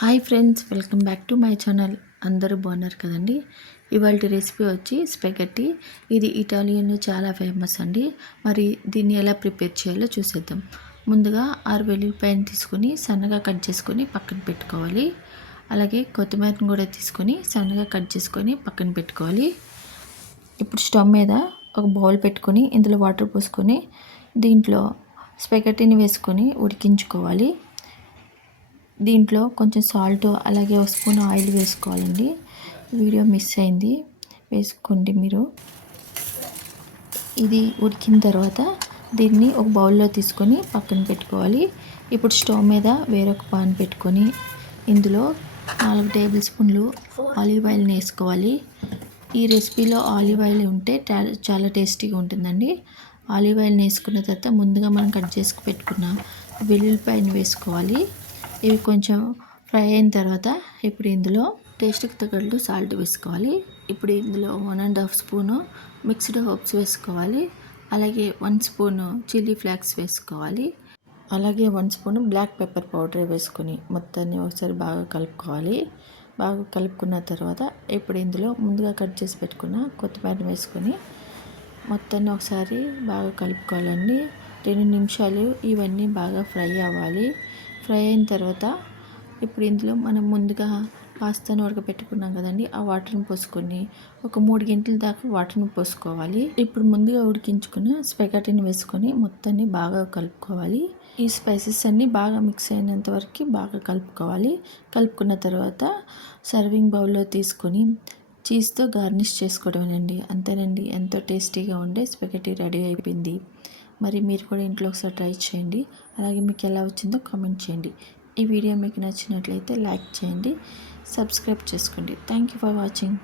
Hi friends, welcome back to my channel. అందరూ బాగున్నారు కదండి. ఇవాళ రెసిపీ వచ్చి స్పెగెట్టి. ఇది ఇటాలియన్లో చాలా ఫేమస్ అండి. మరి దీన్ని ఎలా ప్రిపేర్ చేయాలో చూసేద్దాం. ముందుగా 6 వెల్లుల్లిపాయలు తీసుకొని సన్నగా కట్ చేసుకొని పక్కన పెట్టుకోవాలి. అలాగే కొత్తిమీరను కూడా తీసుకొని సన్నగా కట్ చేసుకొని పక్కన పెట్టుకోవాలి. ఇప్పుడు స్టవ్ మీద ఒక బౌల్ పెట్టుకొని ఇందులో వాటర్ పోసుకొని దీంట్లో స్పెగెట్టిని వేసుకొని ఉడికించుకోవాలి. దీంట్లో కొంచెం సాల్ట్ అలాగే ఒక స్పూన్ ఆయిల్ వేసుకోవాలండి. వీడియో మిస్ అయింది, వేసుకోండి మీరు. ఇది ఉడికిన తర్వాత దీన్ని ఒక బౌల్లో తీసుకొని పక్కన పెట్టుకోవాలి. ఇప్పుడు స్టవ్ మీద వేరొక పాన్ పెట్టుకొని ఇందులో 4 టేబుల్ స్పూన్లు ఆలివ్ ఆయిల్ని వేసుకోవాలి. ఈ రెసిపీలో ఆలివ్ ఆయిల్ ఉంటే చాలా టేస్టీగా ఉంటుందండి. ఆలివ్ ఆయిల్ని వేసుకున్న తర్వాత ముందుగా మనం కట్ చేసుకు పెట్టుకున్న వెల్లుల్లిపాయని వేసుకోవాలి. ఇవి కొంచెం ఫ్రై అయిన తర్వాత ఇప్పుడు ఇందులో టేస్ట్కి తగ్గట్టు సాల్ట్ వేసుకోవాలి. ఇప్పుడు ఇందులో 1.5 స్పూను మిక్స్డ్ హర్బ్స్ వేసుకోవాలి. అలాగే 1 స్పూను చిల్లీ ఫ్లేక్స్ వేసుకోవాలి. అలాగే 1 స్పూను బ్లాక్ పెప్పర్ పౌడర్ వేసుకొని మొత్తాన్ని ఒకసారి బాగా కలుపుకోవాలి. బాగా కలుపుకున్న తర్వాత ఇప్పుడు ఇందులో ముందుగా కట్ చేసి పెట్టుకున్న కొత్తిమీర వేసుకొని మొత్తాన్ని ఒకసారి బాగా కలుపుకోవాలండి. 2 నిమిషాలు ఇవన్నీ బాగా ఫ్రై అవ్వాలి. ఫ్రై అయిన తర్వాత ఇప్పుడు ఇందులో మనం ముందుగా పాస్తాను ఉడకపెట్టుకున్నాం కదండి, ఆ వాటర్ని పోసుకొని ఒక 3 గంటల దాకా వాటర్ని పోసుకోవాలి. ఇప్పుడు ముందుగా ఉడికించుకున్న స్పెగెట్టిని వేసుకొని మొత్తాన్ని బాగా కలుపుకోవాలి. ఈ స్పైసెస్ అన్నీ బాగా మిక్స్ అయినంత వరకు బాగా కలుపుకోవాలి. కలుపుకున్న తర్వాత సర్వింగ్ బౌల్లో తీసుకొని చీజ్తో గార్నిష్ చేసుకోవడమేనండి. అంతేనండి, ఎంతో టేస్టీగా ఉండే స్పెగెట్టి రెడీ అయిపోయింది. మరి మీరు కూడా ఇంట్లో ఒకసారి ట్రై చేయండి. అలాగే మీకు ఎలా వచ్చిందో కామెంట్ చేయండి. ఈ వీడియో మీకు నచ్చినట్లయితే లైక్ చేయండి, సబ్స్క్రైబ్ చేసుకోండి. Thank you for watching.